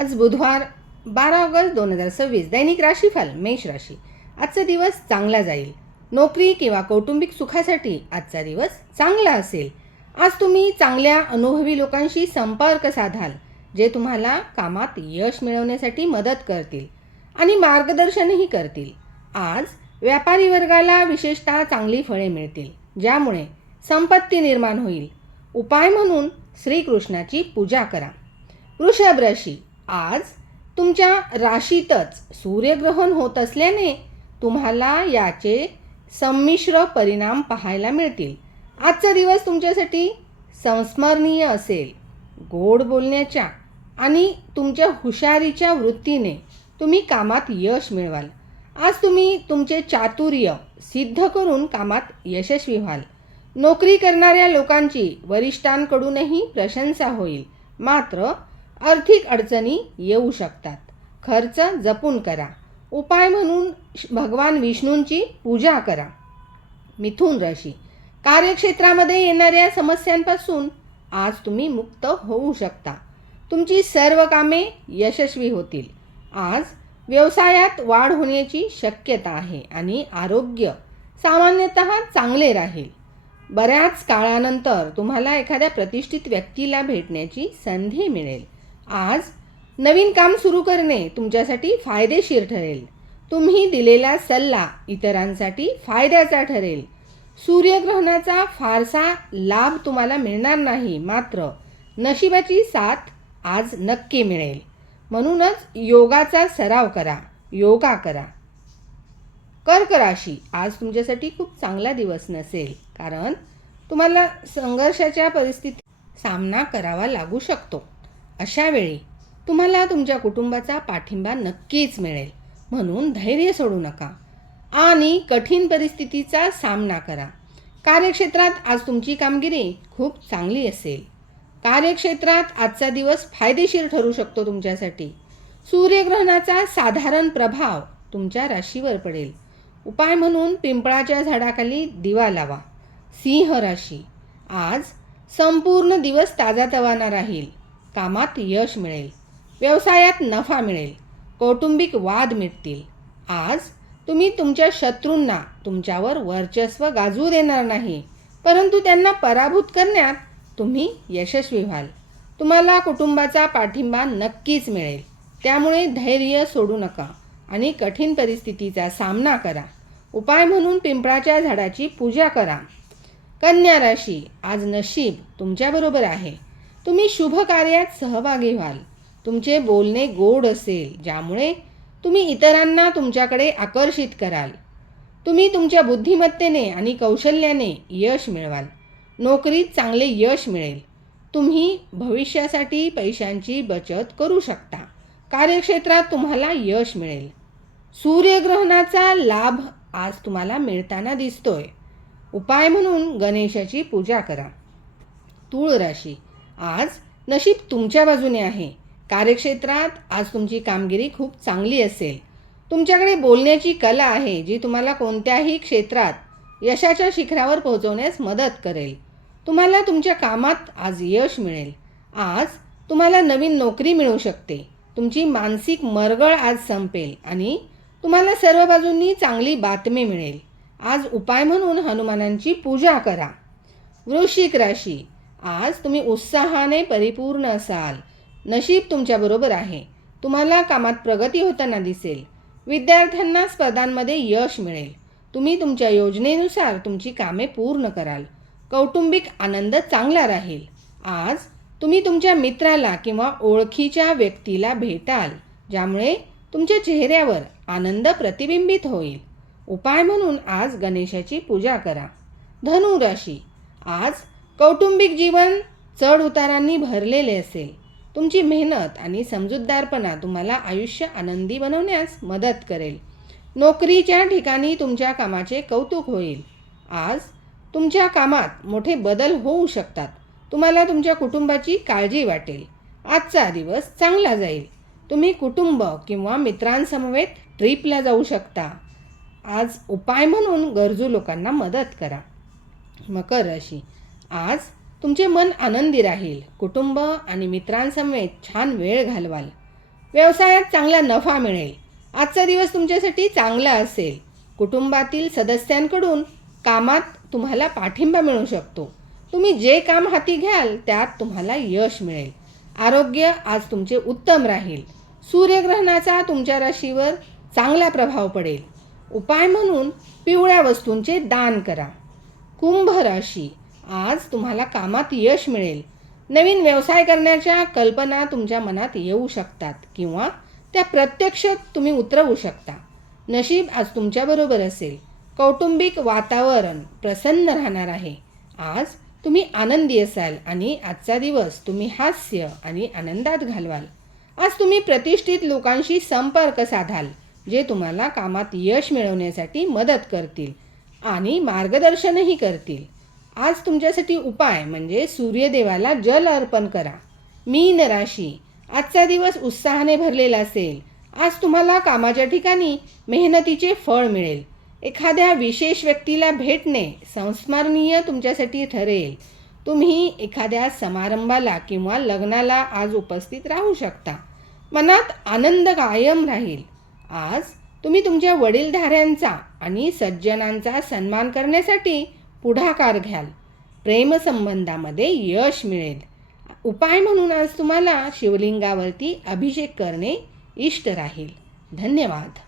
आज बुधवार 12 ऑगस्ट 2026. दैनिक राशीफल मेष राशी. आजचा दिवस चांगला जाईल. नोकरी किंवा कौटुंबिक सुखासाठी आजचा दिवस चांगला असेल. आज तुम्ही चांगल्या अनुभवी लोकांशी संपर्क साधाल, जे तुम्हाला कामात यश मिळवण्यासाठी मदत करतील आणि मार्गदर्शनही करतील. आज व्यापारी वर्गाला विशेषतः चांगली फळे मिळतील, ज्यामुळे संपत्ती निर्माण होईल. उपाय म्हणून श्रीकृष्णाची पूजा करा. वृषभ राशी. आज तुमच्या राशीतच सूर्यग्रहण होत असल्याने तुम्हाला याचे संमिश्र परिणाम पाहायला मिळतील. आजचा दिवस तुमच्यासाठी संस्मरणीय असेल. गोड बोलण्याच्या आणि तुमच्या हुशारीच्या वृत्तीने तुम्ही कामात यश मिळवाल. आज तुम्ही तुमचे चातुर्य सिद्ध करून कामात यशस्वी व्हाल. नोकरी करणाऱ्या लोकांची वरिष्ठांकडूनही प्रशंसा होईल. मात्र आर्थिक अडचणी येऊ शकतात. खर्च जपून करा. उपाय म्हणून भगवान विष्णूंची पूजा करा. मिथुन राशी. कार्यक्षेत्रामध्ये येणाऱ्या समस्यांपासून आज तुम्ही मुक्त होऊ शकता. तुमची सर्व कामे यशस्वी होतील. आज व्यवसायात वाढ होण्याची शक्यता आहे आणि आरोग्य सामान्यतः चांगले राहील. बऱ्याच काळानंतर तुम्हाला एखाद्या प्रतिष्ठित व्यक्तीला भेटण्याची संधी मिळेल. आज नवीन काम सुरू करणे तुमच्यासाठी फायदेशीर ठरेल. तुम्ही दिलेला सल्ला इतरांसाठी फायद्याचा ठरेल. सूर्यग्रहणाचा फारसा लाभ तुम्हाला मिळणार नाही, मात्र नशिबाची साथ आज नक्की मिळेल. म्हणूनच योगाचा सराव करा, योगा करा. कर्क राशी. आज तुमच्यासाठी खूप चांगला दिवस नसेल, कारण तुम्हाला संघर्षाच्या परिस्थितीत सामना करावा लागू शकतो. अशा वेळी तुम्हाला तुमच्या कुटुंबाचा पाठिंबा नक्कीच मिळेल. म्हणून धैर्य सोडू नका आणि कठीण परिस्थितीचा सामना करा. कार्यक्षेत्रात आज तुमची कामगिरी खूप चांगली असेल. कार्यक्षेत्रात आजचा दिवस फायदेशीर ठरू शकतो तुमच्यासाठी. सूर्यग्रहणाचा साधारण प्रभाव तुमच्या राशीवर पडेल. उपाय म्हणून पिंपळाच्या झाडाखाली दिवा लावा. सिंह राशी. आज संपूर्ण दिवस ताजातवाना राहील. कामात यश मिळेल. व्यवसायात नफा मिळेल. कौटुंबिक वाद मिटतील. आज तुम्ही तुमच्या शत्रूंना तुमच्यावर वर्चस्व गाजवू देणार नाही, परंतु त्यांना पराभूत करण्यात तुम्ही यशस्वी व्हाल. तुम्हाला कुटुंबाचा पाठिंबा नक्कीच मिळेल. त्यामुळे धैर्य सोडू नका आणि कठीण परिस्थितीचा सामना करा. उपाय म्हणून पिंपळाच्या झाडाची पूजा करा. कन्या राशी. आज नशीब तुमच्याबरोबर आहे. तुम्ही शुभ कार्यात सहभागी व्हाल. तुमचे बोलणे गोड असेल, ज्यामुळे तुम्ही इतरांना तुमच्याकडे आकर्षित कराल. तुम्ही तुमच्या बुद्धिमत्तेने आणि कौशल्याने यश मिळवाल. नोकरीत चांगले यश मिळेल. तुम्ही भविष्यासाठी पैशांची बचत करू शकता. कार्यक्षेत्रात तुम्हाला यश मिळेल. सूर्यग्रहणाचा लाभ आज तुम्हाला मिळताना दिसतोय. उपाय म्हणून गणेशाची पूजा करा. तूळ राशी. आज नशीब तुमच्या बाजूने आहे. कार्यक्षेत्रात आज तुमची कामगिरी खूप चांगली असेल. तुमच्याकडे बोलण्याची कला आहे, जी तुम्हाला कोणत्याही क्षेत्रात यशाच्या शिखरावर पोहोचवण्यास मदत करेल. तुम्हाला तुमच्या कामात आज यश मिळेल. आज तुम्हाला नवीन नोकरी मिळू शकते. तुमची मानसिक मरगळ आज संपेल आणि तुम्हाला सर्व बाजूंनी चांगली बातमी मिळेल. आज उपाय म्हणून हनुमानांची पूजा करा. वृश्चिक राशी. आज तुम्ही उत्साहाने परिपूर्ण असाल. नशीब तुमच्याबरोबर आहे. तुम्हाला कामात प्रगती होताना दिसेल. विद्यार्थ्यांना स्पर्धांमध्ये यश मिळेल. तुम्ही तुमच्या योजनेनुसार तुमची कामे पूर्ण कराल. कौटुंबिक आनंद चांगला राहील. आज तुम्ही तुमच्या मित्राला किंवा ओळखीच्या व्यक्तीला भेटाल, ज्यामुळे तुमच्या चेहऱ्यावर आनंद प्रतिबिंबित होईल. उपाय म्हणून आज गणेशाची पूजा करा. धनु राशी. आज कौटुंबिक जीवन चढ उतारांनी भरलेले असेल. तुमची मेहनत आणि समजूतदारपणा तुम्हाला आयुष्य आनंदी बनवण्यास मदत करेल. नोकरीच्या ठिकाणी तुमच्या कामाचे कौतुक होईल. आज तुमच्या कामात मोठे बदल होऊ शकतात. तुम्हाला तुमच्या कुटुंबाची काळजी वाटेल. आजचा दिवस चांगला जाईल. तुम्ही कुटुंब किंवा मित्रांसमवेत ट्रिपला जाऊ शकता. आज उपाय म्हणून गरजू लोकांना मदत करा. मकर राशी. आज तुमचे मन आनंदी राहील. कुटुंब आणि मित्रांसमवेत छान वेळ घालवाल. व्यवसायात चांगला नफा मिळेल. आजचा दिवस तुमच्यासाठी चांगला असेल. कुटुंबातील सदस्यांकडून कामात तुम्हाला पाठिंबा मिळू शकतो. तुम्ही जे काम हाती घ्याल त्यात तुम्हाला यश मिळेल. आरोग्य आज तुमचे उत्तम राहील. सूर्यग्रहणाचा तुमच्या राशीवर चांगला प्रभाव पडेल. उपाय म्हणून पिवळ्या वस्तूंचे दान करा. कुंभ राशी, आज तुम्हाला कामात यश मिळेल. नवीन व्यवसाय करण्याच्या कल्पना तुमच्या मनात येऊ शकतात किंवा त्या प्रत्यक्ष तुम्ही उतरवू शकता. नशीब आज तुमच्याबरोबर असेल. कौटुंबिक वातावरण प्रसन्न राहणार आहे. आज तुम्ही आनंदी असाल आणि आजचा दिवस तुम्ही हास्य आणि आनंदात घालवाल. आज तुम्ही प्रतिष्ठित लोकांशी संपर्क साधाल, जे तुम्हाला कामात यश मिळवण्यासाठी मदत करतील आणि मार्गदर्शनही करतील. आज तुमच्यासाठी उपाय म्हणजे सूर्यदेवाला जल अर्पण करा. मीन राशी, आजचा दिवस उत्साहाने भरलेला असेल. आज तुम्हाला कामाच्या ठिकाणी मेहनतीचे फळ मिळेल. एखाद्या विशेष व्यक्तीला भेटणे संस्मरणीय तुमच्यासाठी ठरेल. तुम्ही एखाद्या समारंभाला किंवा लग्नाला आज उपस्थित राहू शकता. मनात आनंद कायम राहील. आज तुम्ही तुमच्या वडीलधाऱ्यांचा आणि सज्जनांचा सन्मान करण्यासाठी पुढाकार घ्याल. प्रेमसंबंधामध्ये यश मिळेल. उपाय म्हणून आज तुम्हाला शिवलिंगावरती अभिषेक करणे इष्ट राहील. धन्यवाद.